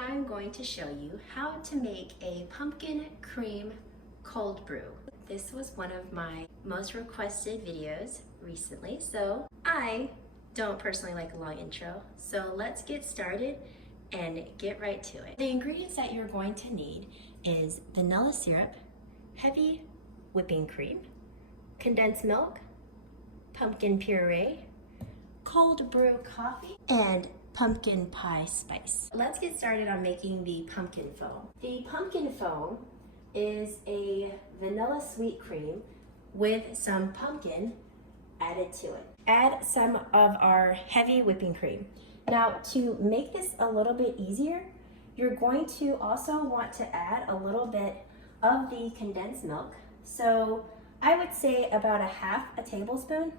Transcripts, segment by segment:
I'm going to show you how to make a pumpkin cream cold brew. This was one of my most requested videos recently, so I don't personally like a long intro. So let's get started and get right to it. The ingredients that you're going to need is vanilla syrup, heavy whipping cream, condensed milk, pumpkin puree, cold brew coffee, and pumpkin pie spice. Let's get started on making the pumpkin foam. The pumpkin foam is a vanilla sweet cream with some pumpkin added to it. Add some of our heavy whipping cream. Now, to make this a little bit easier, you're going to also want to add a little bit of the condensed milk. So I would say about half a tablespoon.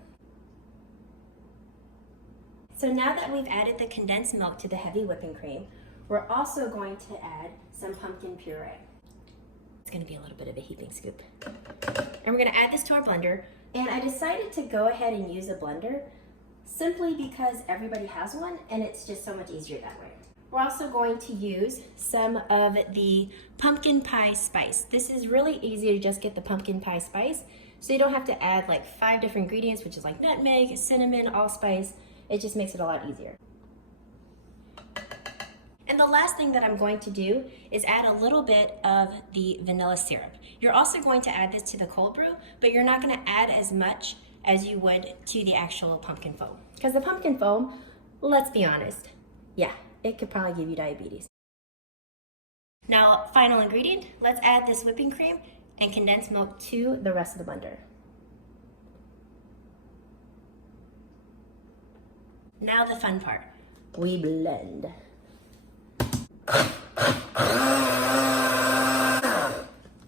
So now that we've added the condensed milk to the heavy whipping cream, we're also going to add some pumpkin puree. It's gonna be a little bit of a heaping scoop. And we're gonna add this to our blender. And I decided to go ahead and use a blender simply because everybody has one and it's just so much easier that way. We're also going to use some of the pumpkin pie spice. This is really easy to just get the pumpkin pie spice, so you don't have to add like 5 different ingredients, which is like nutmeg, cinnamon, allspice. It just makes it a lot easier. And the last thing that I'm going to do is add a little bit of the vanilla syrup. You're also going to add this to the cold brew, but you're not going to add as much as you would to the actual pumpkin foam. Because the pumpkin foam, let's be honest, yeah, it could probably give you diabetes. Now, final ingredient, let's add this whipping cream and condensed milk to the rest of the blender. Now the fun part, we blend.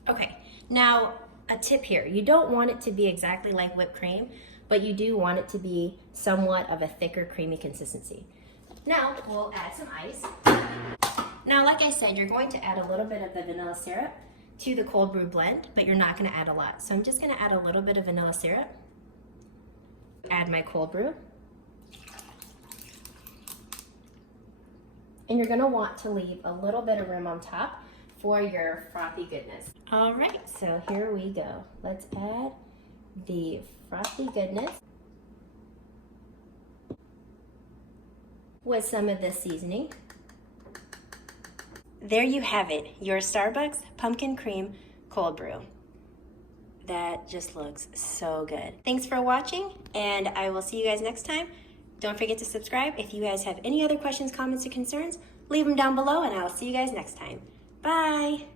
Okay, now a tip here. You don't want it to be exactly like whipped cream, but you do want it to be somewhat of a thicker, creamy consistency. Now we'll add some ice. Now, like I said, you're going to add a little bit of the vanilla syrup to the cold brew blend, but you're not gonna add a lot. So I'm just gonna add a little bit of vanilla syrup. Add my cold brew. And you're gonna want to leave a little bit of room on top for your frothy goodness. All right, so here we go. Let's add the frothy goodness with some of this seasoning. There you have it, your Starbucks pumpkin cream cold brew. That just looks so good. Thanks for watching, and I will see you guys next time. Don't forget to subscribe. If you guys have any other questions, comments, or concerns, leave them down below, and I'll see you guys next time. Bye.